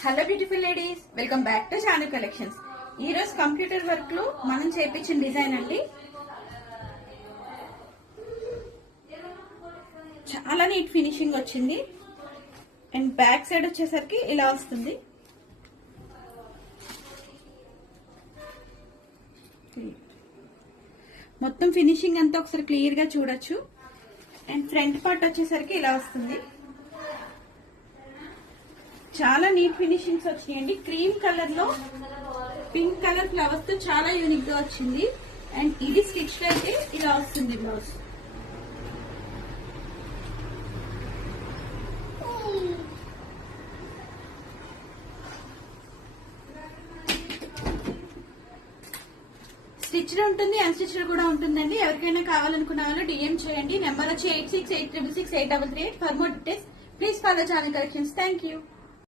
Hello beautiful ladies, welcome back to Chanu collections. ఈ రోజు computer work లో మనం చేపించిన డిజైన్ అండి. చాలా నీట్ ఫినిషింగ్ వచ్చింది అండ్ బ్యాక్ సైడ్ వచ్చేసరికి ఇలా వస్తుంది. మొత్తం ఫినిషింగ్ అంతా ఒకసారి క్లియర్ గా చూడొచ్చు. అండ్ ఫ్రంట్ పార్ట్ వచ్చేసరికి ఇలా వస్తుంది. చాలా నీట్ ఫినిషింగ్స్ వచ్చినాయండి. క్రీమ్ కలర్ లో పింక్ కలర్ ఫ్లవర్స్ తో చాలా యూనిక్ గా వచ్చింది. అండ్ ఇది స్టిచ్ అయితే ఇలా వస్తుంది బ్లౌజ్. స్టిచ్డ్ ఉంటుంది, అన్స్టిచ్డ్ కూడా ఉంటుందండి. ఎవరికైనా కావాలనుకున్న వాళ్ళు డిఎం చేయండి. నెంబర్ వచ్చి 8686668338. For more details please follow channel collections. Thank you.